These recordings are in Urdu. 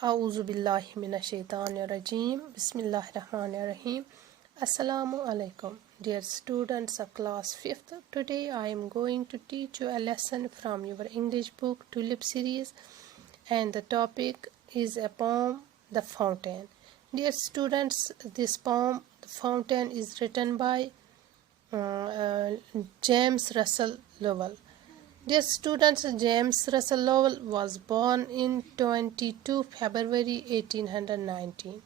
اعوذ باللہ من الشیطان الرجیم بسم اللہ الرحمن الرحیم Assalamu alaikum dear students of class 5th. Today I am going to teach you a lesson from your English book Tulip series, and the topic is a poem, The Fountain. Dear students, this poem The Fountain is written by James Russell Lowell. Dear students, James Russell Lowell was born in 22 February 1819.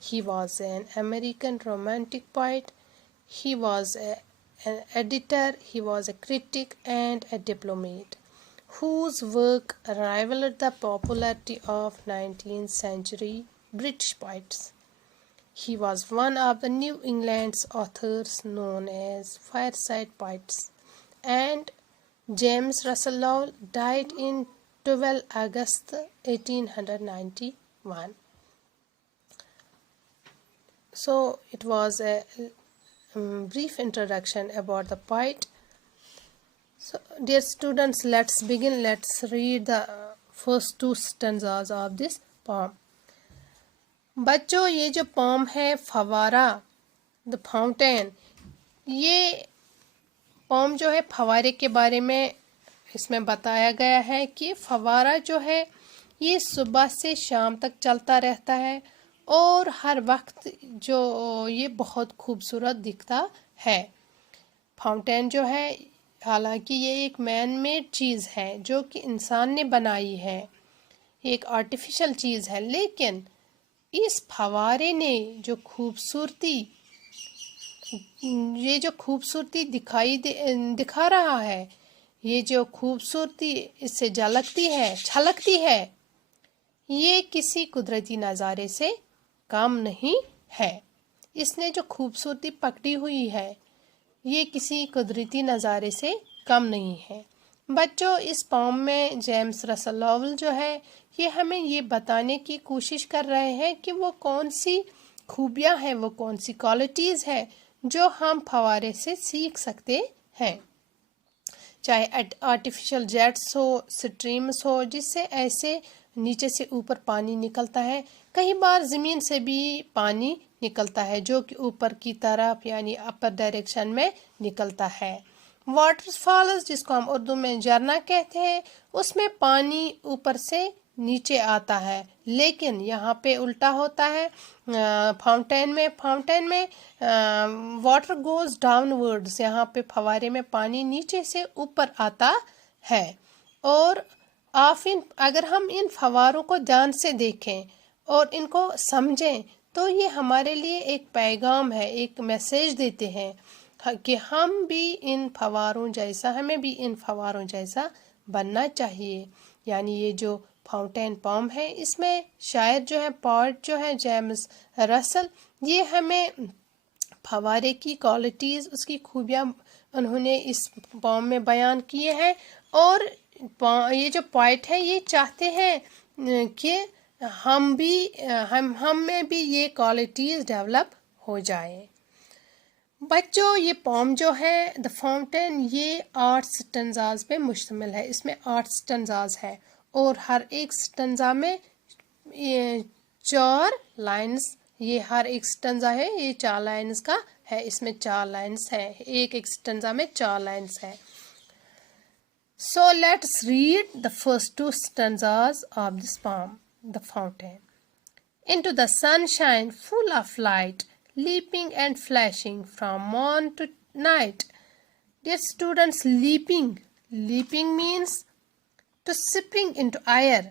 He was an American romantic poet. He was an editor, he was a critic and a diplomat, whose work rivaled the popularity of 19th century British poets. He was one of the New England's authors known as fireside poets, and James Russell Lowell died in 12 August 1891. So it was a brief introduction about the poet. So dear students, let's begin. Let's read the first two stanzas of this poem. بچوں یہ جو پوم ہے فوارہ The Fountain، یہ پوم جو ہے فوارے کے بارے میں اس میں بتایا گیا ہے کہ فوارہ جو ہے یہ صبح سے شام تک چلتا رہتا ہے اور ہر وقت جو یہ بہت خوبصورت دکھتا ہے. فاؤنٹین جو ہے حالانکہ یہ ایک مین میڈ چیز ہے جو کہ انسان نے بنائی ہے، ایک آرٹیفیشل چیز ہے، لیکن اس فوارے نے جو خوبصورتی دکھا رہا ہے، یہ جو خوبصورتی اس سے چھلکتی ہے، یہ کسی قدرتی نظارے سے کم نہیں ہے. اس نے جو خوبصورتی پکڑی ہوئی ہے یہ کسی قدرتی نظارے سے کم نہیں ہے. بچوں اس پوم میں جیمز رسل لاول جو ہے یہ ہمیں یہ بتانے کی کوشش کر رہے ہیں کہ وہ کون سی خوبیاں ہیں، وہ کون سی کوالٹیز ہیں جو ہم فوارے سے سیکھ سکتے ہیں. چاہے آرٹیفیشل جیٹس ہو، سٹریمز ہو جس سے ایسے نیچے سے اوپر پانی نکلتا ہے، کئی بار زمین سے بھی پانی نکلتا ہے جو کہ اوپر کی طرف یعنی اپر ڈائریکشن میں نکلتا ہے. واٹر فالز جس کو ہم اردو میں جھرنا کہتے ہیں، اس میں پانی اوپر سے نیچے آتا ہے، لیکن یہاں پہ الٹا ہوتا ہے. فاؤنٹین میں واٹر گوز ڈاؤن ورڈز، یہاں پہ فوارے میں پانی نیچے سے اوپر آتا ہے. اور اگر ہم ان فواروں کو دھیان سے دیکھیں اور ان کو سمجھیں تو یہ ہمارے لیے ایک پیغام ہے، ایک میسیج دیتے ہیں کہ ہمیں بھی ان فواروں جیسا بننا چاہیے. یعنی یہ جو فاؤنٹین پوم ہے اس میں شاعر جو ہے، پوئٹ جو ہے جیمز رسل، یہ ہمیں فوارے کی کوالٹیز، اس کی خوبیاں انہوں نے اس پوم میں بیان کیے ہیں. اور یہ جو پوئٹ ہے یہ چاہتے ہیں کہ ہم میں بھی یہ کوالٹیز ڈیولپ ہو جائے. بچوں یہ پوم جو ہے دا فاؤنٹین یہ 8 سٹنزاز پہ مشتمل ہے. اس میں 8 سٹنزاز ہے اور ہر ایک سٹنزا میں 4 لائنز، یہ ہر ایک سٹنزا ہے یہ 4 لائنز کا ہے. اس میں 4 لائنز ہے، ایک سٹنزا میں 4 لائنز ہے. So let's read the first 2 stanzas of this poem, The Fountain. Into the sunshine full of light, leaping and flashing from morn to night. Dear students, leaping means to spring into air,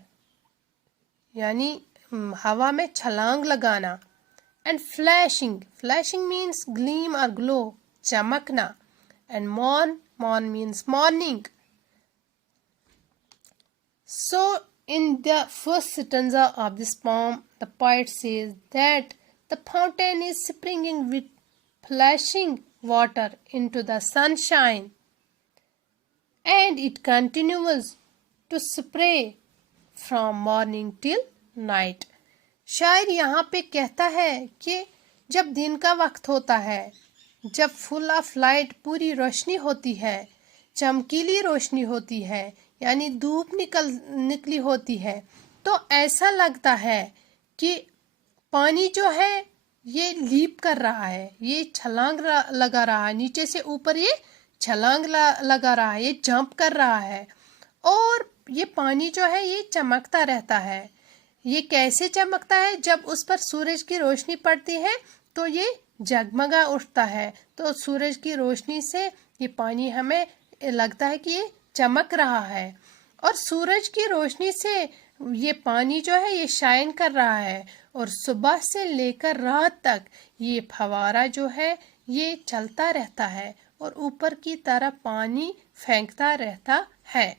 یعنی ہوا میں چھلانگ لگانا. And flashing means gleam or glow, چمکنا. And morn means morning. So in the first stanza of this poem, the poet says that the fountain is springing with flashing water into the sunshine, and it continues to spray from morning till night. شاعر یہاں پہ کہتا ہے کہ جب دن کا وقت ہوتا ہے، جب فل آف لائٹ پوری روشنی ہوتی ہے، چمکیلی روشنی ہوتی ہے، یعنی دھوپ نکلی ہوتی ہے، تو ایسا لگتا ہے کہ پانی جو ہے یہ لیپ کر رہا ہے، یہ چھلانگ لگا رہا ہے، نیچے سے اوپر یہ چھلانگ لگا رہا ہے، یہ جمپ کر رہا ہے، اور یہ پانی جو ہے یہ چمکتا رہتا ہے۔ یہ کیسے چمکتا ہے؟ جب اس پر سورج کی روشنی پڑتی ہے تو یہ جگمگا اٹھتا ہے، تو سورج کی روشنی سے یہ پانی ہمیں لگتا ہے کہ یہ چمک رہا ہے، اور سورج کی روشنی سے یہ پانی جو ہے یہ شائن کر رہا ہے، اور صبح سے لے کر رات تک یہ فوارہ جو ہے یہ چلتا رہتا ہے اور اوپر کی طرف پانی پھینکتا رہتا ہے۔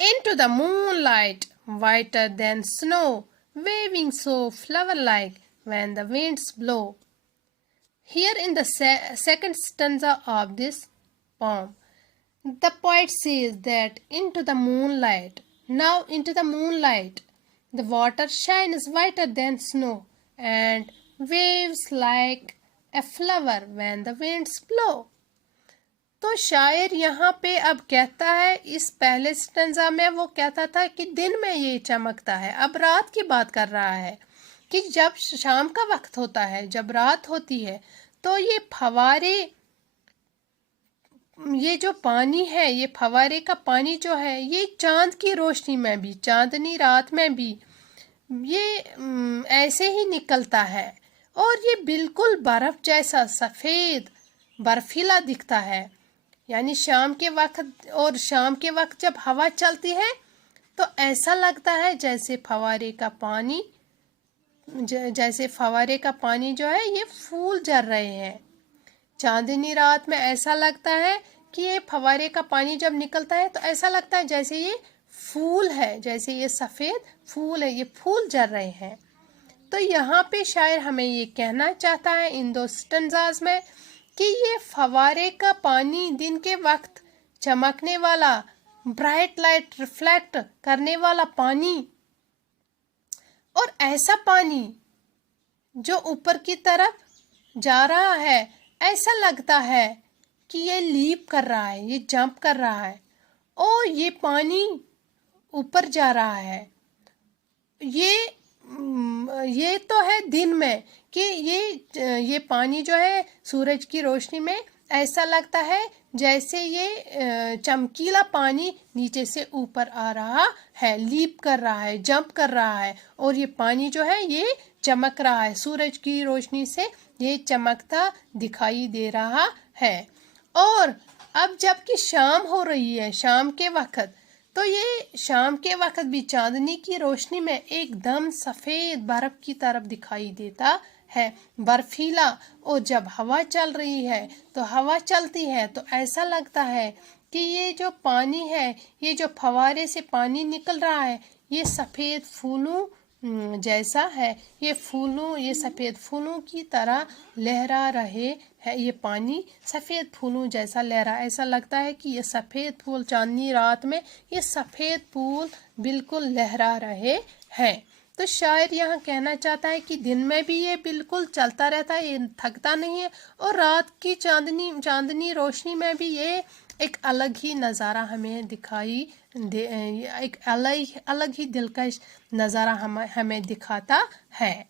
Into the moonlight, whiter than snow, waving so flower-like when the winds blow. Here in the second stanza of this poem, the poet says that into the moonlight, now into the moonlight, the water shines whiter than snow and waves like a flower when the winds blow. تو شاعر یہاں پہ اب کہتا ہے، اس پہلے سٹنزا میں وہ کہتا تھا کہ دن میں یہ چمکتا ہے، اب رات کی بات کر رہا ہے کہ جب شام کا وقت ہوتا ہے، جب رات ہوتی ہے تو یہ فوارے، یہ جو پانی ہے، یہ فوارے کا پانی جو ہے یہ چاند کی روشنی میں بھی، چاندنی رات میں بھی یہ ایسے ہی نکلتا ہے، اور یہ بالکل برف جیسا سفید برفیلا دکھتا ہے۔ یعنی شام کے وقت جب ہوا چلتی ہے تو ایسا لگتا ہے جیسے فوارے کا پانی جو ہے یہ پھول جل رہے ہیں۔ چاندنی رات میں ایسا لگتا ہے کہ یہ فوارے کا پانی جب نکلتا ہے تو ایسا لگتا ہے جیسے یہ پھول ہے، جیسے یہ سفید پھول ہے، یہ پھول جل رہے ہیں۔ تو یہاں پہ شاعر ہمیں یہ کہنا چاہتا ہے ان دو سٹنزاز میں کہ یہ فوارے کا پانی، دن کے وقت چمکنے والا، برائٹ لائٹ ریفلیکٹ کرنے والا پانی، اور ایسا پانی جو اوپر کی طرف جا رہا ہے، ایسا لگتا ہے کہ یہ لیپ کر رہا ہے، یہ جمپ کر رہا ہے، اور یہ پانی اوپر جا رہا ہے۔ یہ تو ہے دن میں کہ یہ پانی جو ہے سورج کی روشنی میں ایسا لگتا ہے جیسے یہ چمکیلا پانی نیچے سے اوپر آ رہا ہے، لیپ کر رہا ہے، جمپ کر رہا ہے، اور یہ پانی جو ہے یہ چمک رہا ہے، سورج کی روشنی سے یہ چمکتا دکھائی دے رہا ہے۔ اور اب جب کہ شام ہو رہی ہے، شام کے وقت، تو یہ شام کے وقت بھی چاندنی کی روشنی میں ایک دم سفید برف کی طرف دکھائی دیتا ہے، برفیلا، اور جب ہوا چل رہی ہے تو ہوا چلتی ہے تو ایسا لگتا ہے کہ یہ جو پانی ہے، یہ جو فوارے سے پانی نکل رہا ہے، یہ سفید پھولوں جیسا ہے، یہ سفید پھولوں کی طرح لہرا رہے ہے، یہ پانی سفید پھولوں جیسا لہرا، ایسا لگتا ہے کہ یہ سفید پھول چاندنی رات میں یہ سفید پھول بالکل لہرا رہے ہیں۔ تو شاعر یہاں کہنا چاہتا ہے کہ دن میں بھی یہ بالکل چلتا رہتا ہے، یہ تھکتا نہیں ہے، اور رات کی چاندنی روشنی میں بھی یہ ایک الگ ہی نظارہ ہمیں دکھائی دے، ایک الگ ہی دلکش نظارہ ہمیں دکھاتا ہے۔